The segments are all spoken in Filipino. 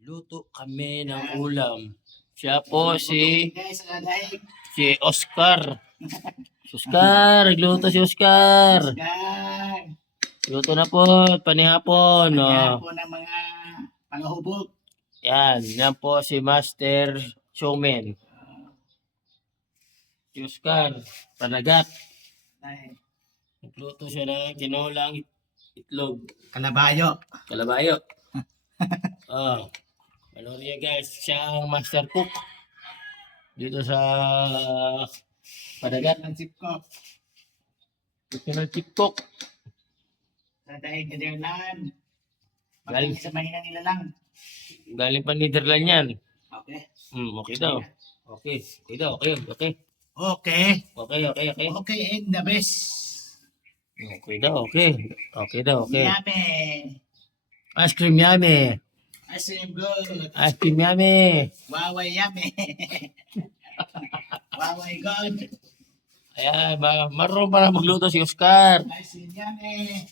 Luto kami ng ulam. Siya po si Oscar. Si Oscar, nagluto si Oscar. Luto na po, panihapon. Panihapon ng mga panghubog. Yan po si Master Showman. Si Oscar, panagat. Nagluto siya ng tinolang itlog. Kalabayo. Ano niya guys, siya ang master cook dito sa panagat ng chipkok. Ito ng chipkok. Sa dahil Netherlands. Galing sa mahina nila lang. Galing pa Netherlands yan. Okay. Okay daw. Okay daw. Okay. Okay and the best. Okay daw. Okay daw. Yummy. Ice cream yummy. Ice cream good. Ice cream yummy. Waway yummy. Waway good. Ayan, marunong para magluto si Oscar. Ice cream yummy.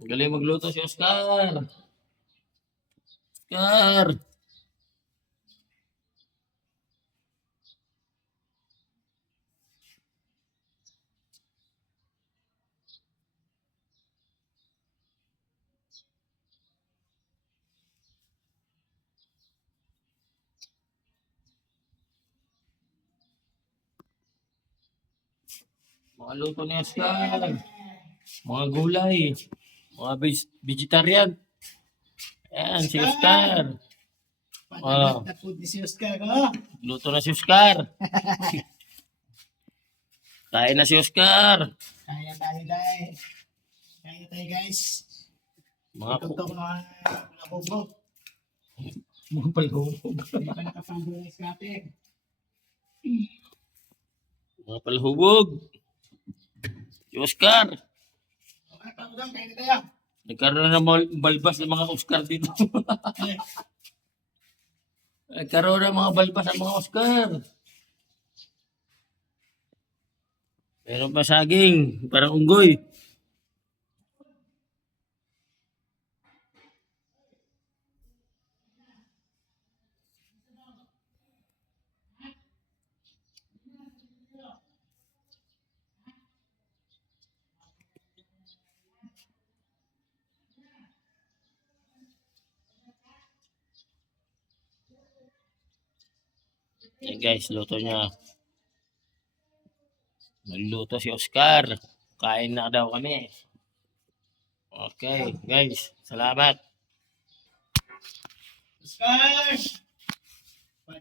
Galing magluto si Oscar. Oscar. Mga luto ni Oscar. Mga gulay. Mga vegetarian. Ayan, si Oscar. Panagat na food ni si Oscar. Oh. Luto na si Oscar. Kain na si Oscar. Kaya tayo guys. Ito ko mga hubog. Mga palhubog. Hindi pa nakapando ng scatter. Mga palhubog. Si Oscar. Okay, pagudang, kain na tayo. Nagkaroon na ng balbas ng mga Oscar dito. Nagkaroon na mga balbas ng mga Oscar. Meron pa saging, parang unggoy. Yan guys, luto niya. Nagluto si Oscar. Kain na daw kami. Okay, guys. Salamat. Oscar!